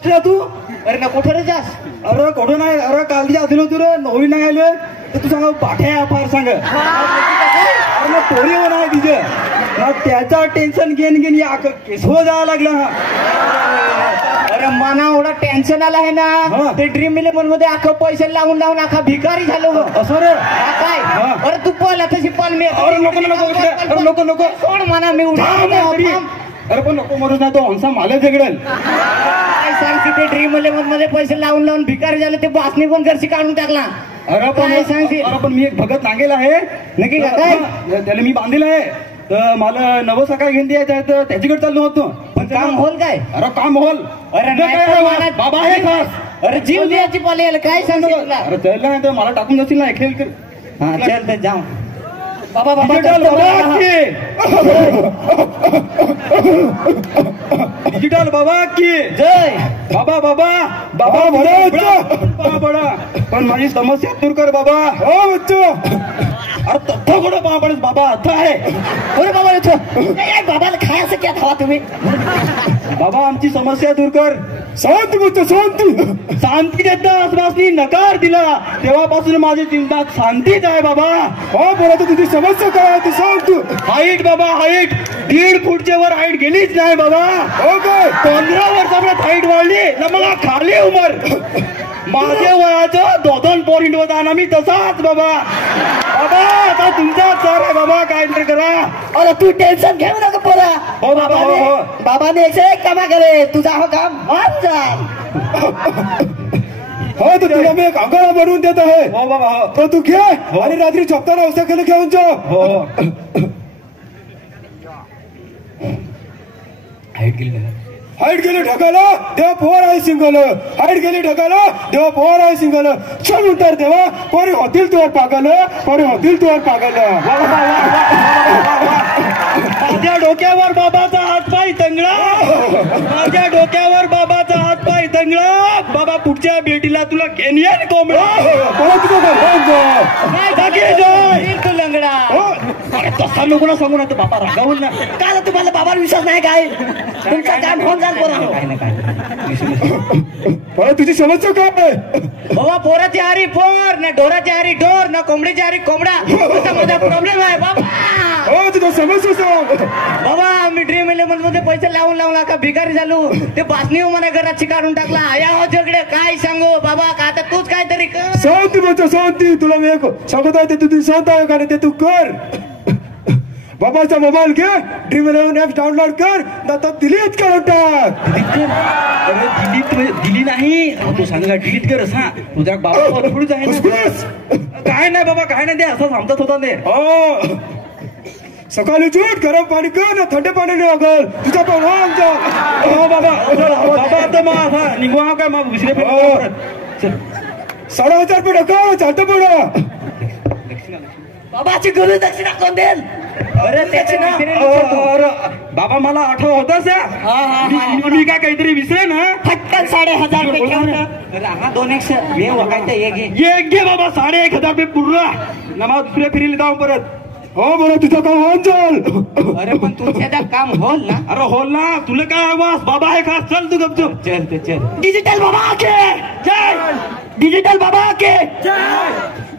तू अरे ना कुठं रे जास? अरे कुठं नाही, अरे काल आलो तू रे नवीन नाही आलोय तर तू सांग पाठ्या फार सांग. अरे मग पोरी हो नाही तिचं ना, त्याचा टेन्शन घेऊन घेऊन या केसव जावं लागलं. अरे मना एवढा टेन्शन आला आहे ना, ते ड्रीम इलेव्हन मध्ये अख्खं पैसे लावून लावून अख्खा भिकारी झालो. असं रे काय? अरे तू पळ तशी पळ मी. अरे नको नको अरे नको नको कोण म्हणा मी अरे पण नको मरूच नाही, तो हंसा मालच झगडेल. काय सांग की ते ड्रीम इलेव्हन मध्ये पैसे लावून लावून भिकारी झाले, ते बासनी पण घरची काढून टाकला. अरे पण सांगते अरे पण मी एक भगत सांगेल आहे नक्की का काय? त्याला मी बांधलेलं आहे, तर मला नवं सकाळ घेऊन द्यायचं आहे, तर त्याच्याकडे चाललो होतो. पण काम होल काय? अरे काम होल. अरे काय बाबा आहे खास. अरे जीव द्यायची पाली काय सांगतो तुला? अरे चल नाही तर मला टाकून जाशील ना खेळ कर. हा चल तर जाऊ. बाबा बाबा डिजिटल बाबा की जय. बाबा बाबा बाबा बडा बडा पण माझी समस्या दूर कर बाबा. हो बच्चो. अरे तथा कुठं बाबा पडेल बाबा आता आहे. अरे बाबा बाबाला खायचं क्या खावा तुम्ही? बाबा आमची समस्या दूर कर. शांती बच्चो शांती. शांती देता आसपासनी नकार दिला तेव्हापासून माझी चिंतात शांतीच आहे बाबा. हो बोला तर तुझी समस्या काय आहे ती सांग तू. हाईट बाबा हाईट 1.5 फूटच्या वर हाईट गेलीच नाही बाबा. हो काय 15 वर्षापर्यंत हाईट वाढली ना मला खाली उमर. माझ्या वयाचं 2 पॉइंट होता ना मी तसाच बाबा. बाबा आता तुमचा सर आहे बाबा, काय तरी करा. अरे तू टेन्शन घेऊ नका पोरा. हो बाबा हो हो. बाबाने एक कामा करे तुझा हो काम मान जा. हो तर तुला मी एक अंगाला बनवून देत आहे. हो बाबा हो. तर तू घे आणि रात्री झोपताना औषध घेऊन जा. हो हाईट गेली ढकाला देवा पोर आहे सिंगल. हाईट गेली ढकाला देवा पोर आहे सिंगल. चल उतर देवा पोरी होतील तुवर पागल. पोरी होतील तुवर पागल. माझ्या डोक्यावर बाबाचा हातपाय तंगडा. माझ्या डोक्यावर बाबाचा हातपाय तंगडा. बाबा पुढच्या भेटीला तुला केनियन कोंबडा. तू लंगडा. अरे तसा लोक ना सांगू ना तर बाबा रागावून ना. काय तुम्हाला बाबावर विश्वास नाही काय? तुमचा काम होऊन जाल पोरा. तुझी समस्या काय? बाबा पोराची हारी पोर ना ढोराची हारी ढोर ना कोंबडीची हारी कोंबडा. असा माझा प्रॉब्लेम आहे बाबा. हो तुझा समस्या सांग. बाबा मी ड्रीम इलेव्हन मध्ये पैसे लावून लावला का भिकारी झालो. ते बासनी मला घराची काढून टाकला. या हो झगडे काय सांगू बाबा. का आता तूच काहीतरी कर. शांती बच्चा शांती. तुला मी एक सांगत आहे ते तू शांत आहे का ते तू कर. बाबाचा मोबाईल घे ड्रीम इलेव्हन ऍप डाउनलोड कर ना तर डिलीट करून टाक. अरे दिली नाही तू सांगा डिलीट कर. हा तुझ्या बाबा थोडीच आहे. काय नाही बाबा काय नाही. ते असं सांगतात होता ते. हो सकाळी उठ गरम पाणी कर ना थंड पाणी नाही अगल तुझा पण वाहन जा. हो बाबा बाबा आता मग निघवा काय मग दुसरे 10,000 रुपये टाका चालतं पडा. बाबाची गुरु दक्षिणा कोण देईल? अरे त्याची ना बाबा मला आठवण होताच. मी काय काहीतरी विसरे ना. फटकन 1,500 रुपये. 2 एक घे बाबा 1,500 रुपये पूर्ण ना मग दुसऱ्या फिरीला जाऊ परत. हो बोला तुझं काम होऊन चाल. अरे पण तुझ्या काम होल ना. अरे होल ना. तुला काय आवाज बाबा आहे खास. चल तू गपचूप. चल ते चल. डिजिटल बाबा के जय. डिजिटल बाबा के जय.